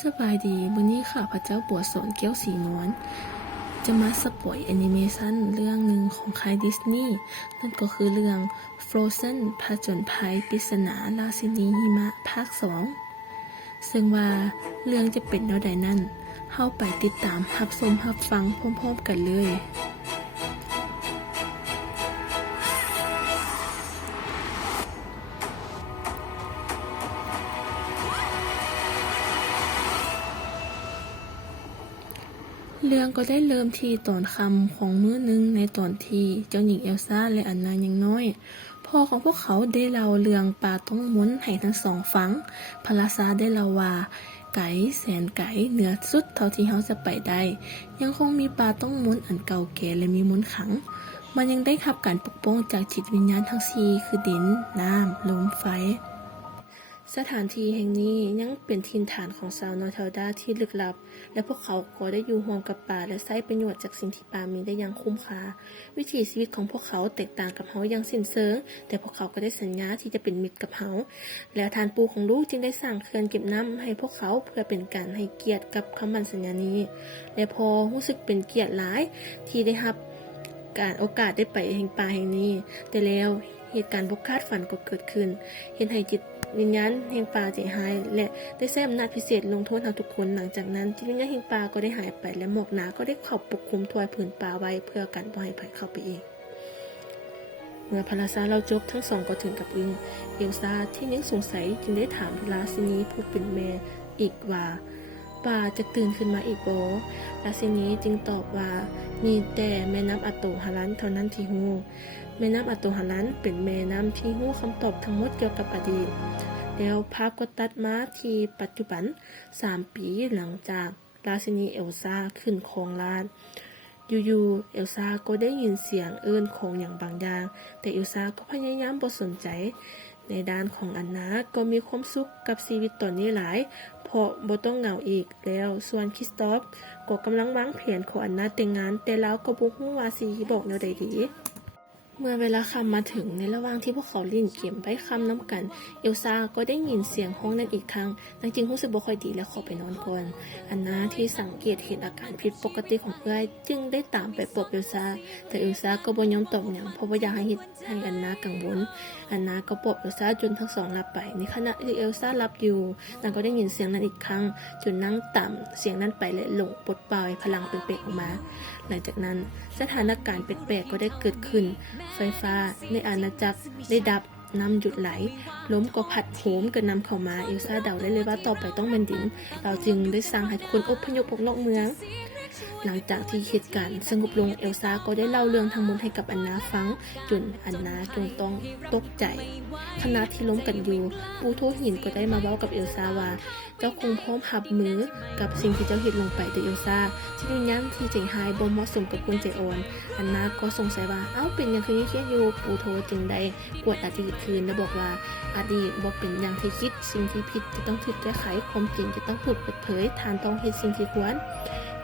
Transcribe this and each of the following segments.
สบายดีมื้อนี้ข้าพเจ้าบัวสอนแก้วสีนวลจะมาสปอยแอนิเมชันเรื่องหนึ่งของค่ายดิสนีย์นั่นก็คือเรื่อง Frozen ผจญภัยปริศนาราชินีหิมะภาค2ซึ่งว่าเรื่องจะเป็นแนวใดนั้นเฮาไปติดตามรับชมรับฟังพร้อมๆกันเลยเรื่องก็ได้เริ่มที่ตอนค่ำของมื้อหนึ่งในตอนที่เจ้าหญิงเอลซ่าและอันนายังน้อยพ่อของพวกเขาได้เล่าเรื่องป่าต้องมนต์ให้ทั้งสองฟังพระราชาได้เล่าว่าไกลแสนไกลเหนือสุดเท่าที่เฮาจะไปได้ยังคงมีป่าต้องมนต์อันเก่าแก่และมีมนต์ขลังมันยังได้รับการปกป้องจากจิตวิญญาณทั้ง4คือดินน้ำลมไฟสถานที่แห่งนี้ยังเป็นถิ่นฐานของชาวนอร์เทลดาที่ลึกลับและพวกเขาก็ได้อยู่ร่วมกับป่าและใช้ประโยชน์จากสิ่งที่ป่ามีได้อย่างคุ้มค่าวิถีชีวิตของพวกเขาแตกต่างกับเฮาอย่างสิ้นเชิงแต่พวกเขาก็ได้สัญญาที่จะเป็นมิตรกับเฮาและท่านปู่ของลูกจึงได้สร้างเขื่อนเก็บน้ำให้พวกเขาเพื่อเป็นการให้เกียรติกับคำมั่นสัญญานี้และพอรู้สึกเป็นเกียรติหลายที่ได้รับการโอกาสได้ไปแห่งป่าแห่งนี้แต่แล้วเหตุการณ์บ่คาดฝันก็เกิดขึ้นเฮ็ดให้จิตวิญญาณแห่งป่าใจหายและได้ใช้อำนาจพิเศษลงโทษเราทุกคนหลังจากนั้นจิตวิญญาณแห่งป่าก็ได้หายไปและหมอกหนาก็ได้เข้าปกคลุมทั่วผืนป่าไว้เพื่อกันบ่ให้ภัยเข้าไปอีกเมื่อพระราชาเราจบทั้งสองก็ถึงกับอึ้งเอลซ่าที่ยังสงสัยจึงได้ถามราชินีผู้เป็นแม่อีกว่าป่าจะตื่นขึ้นมาอีกบ่ราชินีจึงตอบว่ามีแต่แม่น้ำอโตหะรันเท่านั้นที่ฮู้แม่น้ำอโตหะรันเป็นแม่น้ำที่ฮู้คำตอบทั้งหมดเกี่ยวกับอดีตแล้วภาพก็ตัดมาที่ปัจจุบัน3 ปีหลังจากราชินีเอลซ่าขึ้นครองราชย์อยู่ๆเอลซ่าก็ได้ยินเสียงเอิ้นของอย่างบางอย่างแต่เอลซ่าก็พยายามบ่สนใจในด้านของอันนาก็มีความสุขกับชีวิตตอนนี้หลายเพราะบ่ต้องเหงาอีกแล้วส่วนคริสตอฟก็กำลังวางแผนขออันนาแต่งงานแต่แล้วก็บ่ฮู้ว่าสิบอกแนวใดดีเมื่อเวลาค่ำมาถึงในระหว่างที่พวกเขาเล่นเกมใบ้คำน้ำกันเอลซ่าก็ได้ยินเสียงห้องนั้นอีกครั้งนางจึงรู้สึกบ่ค่อยดีและขอไปนอนก่อนอันนาที่สังเกตเห็นอาการผิดปกติของเอื้อยจึงได้ตามไปปลอบเอลซ่าแต่เอลซ่าก็บ่ยอมตอบหยังเพราะว่าอยากให้อันนากังวลอันนาก็ปลอบเอลซ่าจนทั้งสองหลับไปในขณะที่เอลซ่าหลับอยู่นางก็ได้ยินเสียงนั้นอีกครั้งจนนั่งตามเสียงนั้นไปและหลงปลดปล่อยพลังเปลกๆออกมาหลังจากนั้นสถานการณ์แปลกๆก็ได้เกิดขึ้นไฟฟ้าในอาณาจักรได้ดับน้ำหยุดไหลล้มก็พัดโหมกระนำเข้ามาเอลซ่าเดาได้เลยว่าต่อไปต้องเป็นดินเราจึงได้สั่งให้ทุกคนอพยพออกนอกเมืองหลังจากที่เหตุการณ์สงบลงเอลซ่าก็ได้เล่าเรื่องทั้งหมดให้กับอันนาฟังจนอันนาจงต้องตกใจขณะที่ล้มกันอยู่ปูโทหินก็ได้มาเว้ากับเอลซ่าว่าเจ้าคงพร้อมรับมือกับสิ่งที่เจ้าเฮ็ดลงไปแต่เอลซ่าจิตวิญญาณที่ใจหายบ่เหมาะสมกับคนใจอ่อนอันนาก็สงสัยว่าเอ้าเป็นหยังคือยังเครียดอยู่ปูโทจึงได้กวดอดีตคืนและบอกว่าอดีตบ่เป็นอย่างที่คิดสิ่งที่ผิดจะต้องถูกแก้ไขความจริงจะต้องถูกเปิดเผยทานต้องเฮ็ดสิ่งที่ควร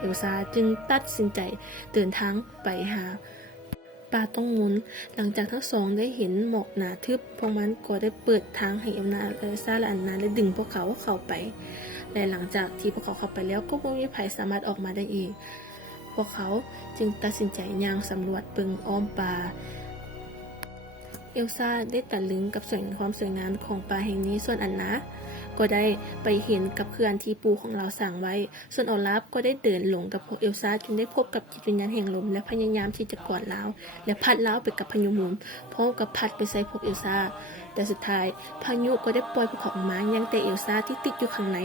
เอลซ่าจึงตัดสินใจเดินทางไปหาป่าต้องมนหลังจากทั้งสองได้เห็นหมอกหนาทึบพวกมันก็ได้เปิดทางให้เอลซ่าและอันนาได้ดึงพวกเขาเข้าไปและหลังจากที่พวกเขาเข้าไปแล้วก็บ่มีใครสามารถออกมาได้อีกพวกเขาจึงตัดสินใจย่างสำรวจเบิ่งอ้อมป่าเอลซ่าได้ตะลึงกับความสวยงามของป่าแห่งนี้ส่วนอันนาก็ได้ไปเห็นกับเขื่อนที่ปู่ของเราสร้างไว้ส่วนออลาฟก็ได้เดินหลงกับพวกเอลซ่าจนได้พบกับจิตวิญญาณแห่งลมและพยายามที่จะกอดลาวและพัดลาวไปกับพายุหมุนพร้อมกับพัดไปใส่พวกเอลซ่าแต่สุดท้ายพายุก็ได้ปล่อยพวกเขาออกมายังแต่เอลซ่าที่ติดอยู่ข้างใน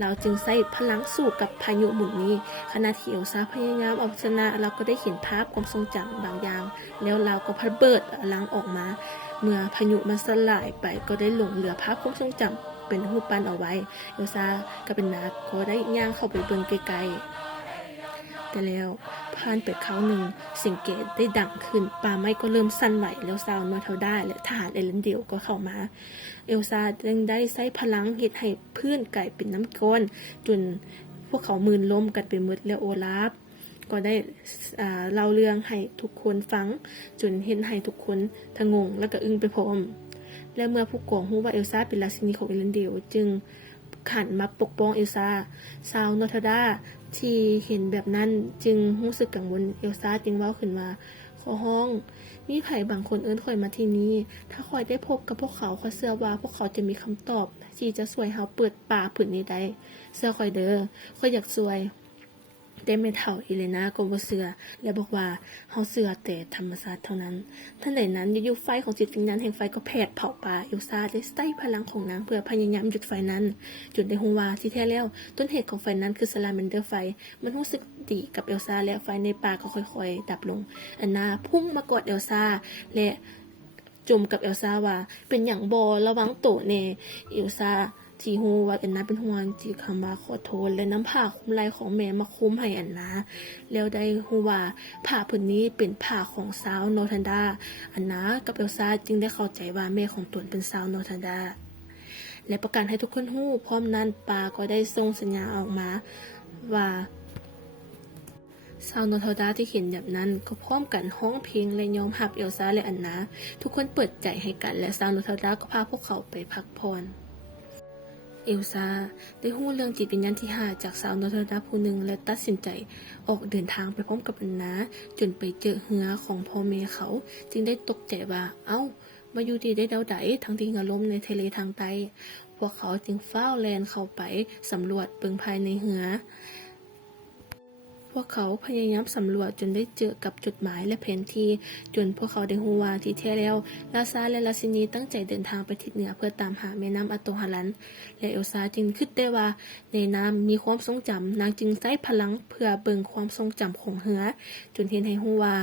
เราจึงใช้พลังสู้กับพายุหมุนนี้ขณะที่เอลซ่าพยายามเอาชนะเราก็ได้เห็นภาพความทรงจำบางอย่างแล้วเราก็พัดเบิดพลังออกมาเมื่อพายุมันสลายไปก็ได้หลงเหลือภาพความทรงจำเป็นรูปปั้นเอาไว้เอลซ่าก็เป็นนักก็ได้ย่างเข้าไปเบิ่งไกลๆแต่แล้วผ่านไปคราวหนึ่งเสียงเกตได้ดังขึ้นป่าไม้ก็เริ่มสั่นไหวแล้วซาวนอร์เทลดาและทหารเอเลนเดียวก็เข้ามาเอลซ่าจึงได้ใช้พลังเฮ็ดให้พื้นกลายเป็นน้ำก้อนจนพวกเขามึนล้มกันไปหมดแล้วโอลาฟก็ได้เล่าเรื่องให้ทุกคนฟังจนเห็นให้ทุกคนทะงงและก็อึ้งไปพร้อมและเมื่อผู้กองรู้ว่าเอลซ่าเป็นราชินีของเอเลนเดลจึง หันมาปกป้องเอลซ่าชาวนอร์ทดาที่เห็นแบบนั้นจึงรู้สึกกังวลเอลซ่าจึงเว้าขึ้นว่าขอร้องมีไผบางคนเอิ้นข่อยมาที่นี้ถ้าข่อยได้พบกับพวกเขาข้อยเชื่อว่าพวกเขาจะมีคำตอบที่จะช่วยเฮาเปิดป่าผืนนี้ได้เชื่อข่อยเด้อข่อยอยากช่วยแต่แม่เฒ่าอิเลนาก็บ่เชื่อและบอกว่าเฮาเชื่อแต่ธรรมชาติเท่านั้นทันใดนั้นอยู่ๆไฟของจิตวิญญาณแห่งไฟก็แผดเผาป่าเอลซ่าได้ใช้พลังของนางเพื่อพยายามหยุดไฟนั้นจนได้รู้ว่าที่แท้แล้วต้นเหตุของไฟนั้นคือซาลาแมนเดอร์ไฟมันรู้สึกดีกับเอลซ่าและไฟในป่าก็ค่อยๆดับลงอันนาพุ่งมากอดเอลซ่าและจุ่มกับเอลซ่าว่าเป็นหยังบ่ระวังโตแน่เอลซ่าที่ฮู้ว่าอันนาเป็นห่วงที่คำว่าขอโทษและน้ำผ้าคลุมไหล่ของแม่มาคลุมให้อันนาแล้วได้ฮู้ว่าผ้าผืนนี้เป็นผ้าของสาวนอร์ทันดาอันนากับเอลซ่าจึงได้เข้าใจว่าแม่ของตนเป็นสาวนอร์ทันดาและประกาศให้ทุกคนฮู้พร้อมนั้นปาก็ได้ส่งสัญญาออกมาว่าชาวนอร์ทดาที่เห็นแบบนั้นก็พร้อมกันร้องเพลงและยอมรับเอลซ่าและอันนาทุกคนเปิดใจให้กันและชาวนอร์ทดาก็พาพวกเขาไปพักผ่อนเอลซ่าได้รู้เรื่องจิตวิญญาณที่5จากชาวนอร์ทดาผู้หนึ่งและตัดสินใจออกเดินทางไปพร้อมกับอันนาจนไปเจอเรือของพ่อแม่เขาจึงได้ตกใจว่าเอ้ามาอยู่ดีได้เดาใดทั้งที่เรือล่มในทะเลทางใต้พวกเขาจึงฟ้าวแล่นเข้าไปสำรวจเบิ่งภายในเรือพวกเขาพยายามสำรวจจนได้เจอกับจดหมายและแผนที่จนพวกเขาได้รู้ว่าที่แท้แล้วลาซาและลาซินีตั้งใจเดินทางไปทิศเหนือเพื่อตามหาแม่น้ำอัตโตฮารันและเอลซ่าจึงคิดได้ว่าในน้ำมีความทรงจำนางจึงใช้พลังเพื่อเบิ่งความทรงจำของเรือจนเห็นให้รู้ว่า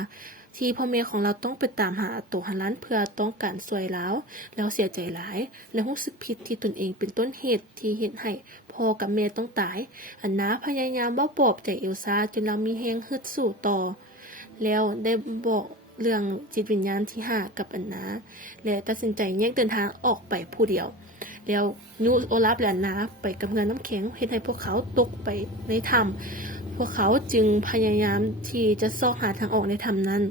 ที่พ่อแม่ของเราต้องไปตามหาอัตโตฮารันเพื่อต้องการช่วยแล้วเสียใจหลายและรู้สึกผิดที่ตนเองเป็นต้นเหตุที่เฮ็ดให้พ่อกับแม่ต้องตายอันนาพยายามเว้าปลอบใจเอลซ่าจนเรามีแรงฮึดสู้ต่อแล้วได้บอกเรื่องจิตวิญญาณที่5กับอันนาและตัดสินใจแยกเดินทางออกไปผู้เดียวแล้วนูโอลาฟและอันนาไปกับเรือน้ำแข็งเฮ็ดให้พวกเขาตกไปในถ้ำพวกเขาจึงพยายามที่จะซอกหาทางออกในถ้ำนั้น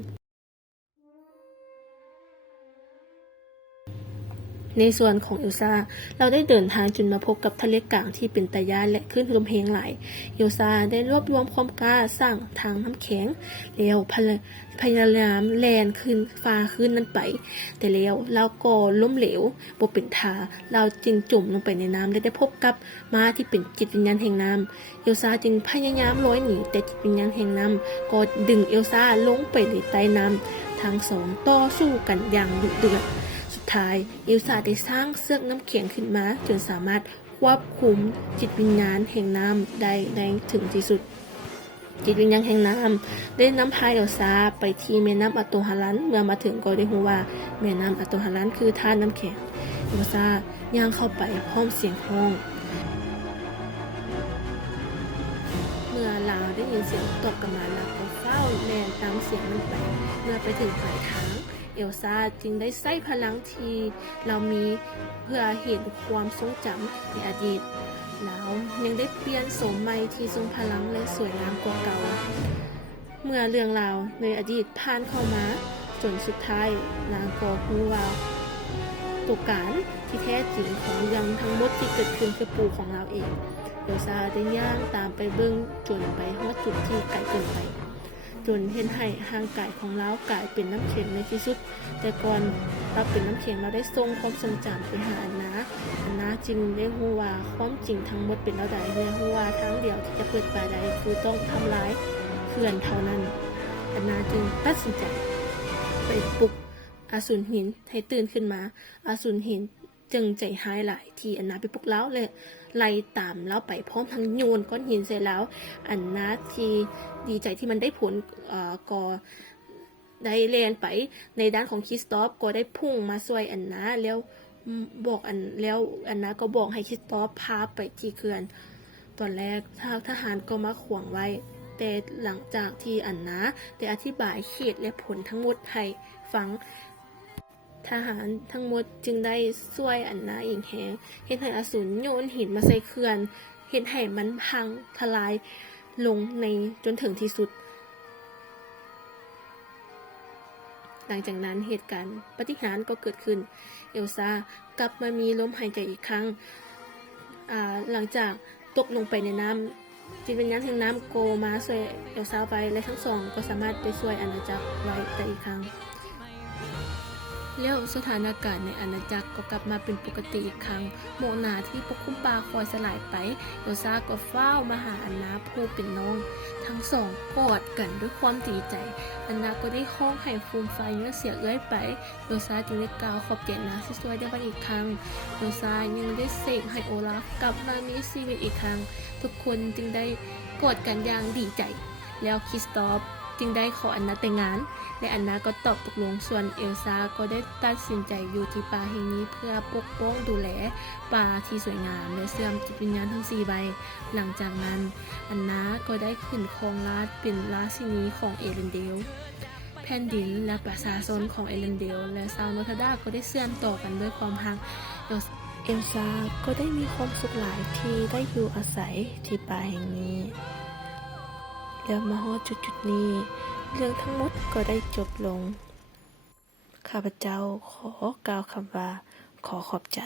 ในส่วนของเอลซ่าเราได้เดินทางจนมาพบกับทะเลกลางที่เป็นตาย่านและคลื่นลมแรงหลายเอลซ่าได้รวบรวมความกล้าสร้างทางน้ำแข็งแล้วพยายามแล่นขึ้นฟ้าขึ้นนั้นไปแต่แล้วเราก็ล้มเหลวบ่เป็นท่าเราจึงจมลงไปในน้ำและได้พบกับม้าที่เป็นจิตวิญญาณแห่งน้ำเอลซ่าจึงพยายามลอยหนีแต่จิตวิญญาณแห่งน้ำก็ดึงเอลซ่าลงไปในใต้น้ำทั้งสองต่อสู้กันอย่างดุเดือดสุดท้ายเอลซ่าได้สร้างเสือกน้ำแข็งขึ้นมาจนสามารถควบคุมจิตวิญญาณแห่งน้ำได้ถึงที่สุดจิตวิญญาณแห่งน้ำได้นำพาเอลซ่าไปที่แม่น้ำอัตโตฮารันเมื่อมาถึงก็ได้รู้ว่าแม่น้ำอัตโตฮารันคือท่าน้ำแข็งเอลซ่าย่างเข้าไปพร้อมเสียงร้องเมื่อลาวได้ยินเสียงตอบกลับมาลาวก็เฝ้าแล่นตามเสียงนั้นไปเมื่อไปถึงปลายทางเอลซ่าจึงได้ใช้พลังที่เรามีเพื่อเห็นความทรงจำในอดีตแล้วยังได้เปลี่ยนโฉมใหม่ที่ทรงพลังและสวยงามกว่าเก่าเมื่อเรื่องราวในอดีตผ่านเข้ามาจนสุดท้ายนางก็รู้ว่าตัวการที่แท้จริงของเรื่องทั้งหมดที่เกิดขึ้นคือปู่ของเราเองเอลซ่าได้ย่างตามไปเบิ่งจนไปฮอดจุดที่ไกลเกินไปจนเห็นให้ร่างกายของเรากลายเป็นน้ำแข็งในที่สุดแต่ก่อนเราเป็นน้ำแข็งเราได้ส่งความทรงจำไปหาอันนาจึงได้รู้ว่าความจริงทั้งหมดเป็นแล้วใดและรู้ว่าทางเดียวที่จะเปิดป่าใดคือต้องทำร้ายเพื่อนเท่านั้นอันนาจึงตัดสินใจไปปลุกอสูรหินให้ตื่นขึ้นมาอสูรหินจึงใจหายหลายที่อันนาไปปลุกเล้าเลยไล่ตามแล้วไปพร้อมทั้งโยนก้อนหินใส่แล้วอันนาที่ดีใจที่มันได้ผลก็ได้เลียนไปในด้านของคริสตอฟก็ได้พุ่งมาช่วยอันนาแล้วบอกอันนาก็บอกให้คริสตอฟพาไปที่เขื่อนตอนแรกทหารก็มาขวางไว้แต่หลังจากที่อันนาได้อธิบายเหตุและผลทั้งหมดให้ฟังทหารทั้งหมดจึงได้ช่วยอันนาอีกแฮงเฮ็ดให้อสูรโยนหินมาใส่เขื่อนเฮ็ดให้มันพังทลายลงในจนถึงที่สุดหลังจากนั้นเหตุการณ์ปาฏิหาริย์ก็เกิดขึ้นเอลซ่ากลับมามีลมหายใจอีกครั้ง หลังจากตกลงไปในน้ำจิตวิญญาณแห่งน้ำโกมาช่วยเอลซ่าไว้และทั้งสองก็สามารถได้ช่วยอาณาจักรไว้ได้อีกครั้งแล้วสถานการณ์ในอาณาจักรก็กลับมาเป็นปกติอีกครั้งหมอกหนาที่ปกคลุมป่าคอยสลายไปเอลซ่าก็เฝ้ามาหาอันนาผู้เป็นน้องทั้งสองกอดกันด้วยความดีใจอันนาก็ได้ห้องให้ฟูมไฟเนื้อเสียเอื้อยไปเอลซ่าจึงได้กล่าวขอบใจนาที่ช่วยได้บ้างอีกครั้งเอลซ่ายังได้เสกให้โอลาฟกลับมามีชีวิตอีกครั้งทุกคนจึงได้กอดกันอย่างดีใจแล้วคริสตอฟจึงได้ขออันนาแต่งงานและอันนาก็ตอบตกลงส่วนเอลซ่าก็ได้ตัดสินใจอยู่ที่ป่าแห่งนี้เพื่อปกป้องดูแลป่าที่สวยงามและเสื่อมจิตวิญญาณทั้ง4ใบหลังจากนั้นอันนาก็ได้ขึ้นครองราชย์เป็นราชินีของเอเลนเดลแผ่นดินและประชาชนของเอเลนเดลและชาวนอร์ทดาก็ได้เชื่อมต่อกันด้วยความรักเอลซ่าก็ได้มีความสุขหลายที่ได้อยู่อาศัยที่ป่าแห่งนี้แล้วมาฮอดจุดๆนี้เรื่องทั้งหมดก็ได้จบลงข้าพเจ้าขอกล่าวคำว่าขอขอบใจ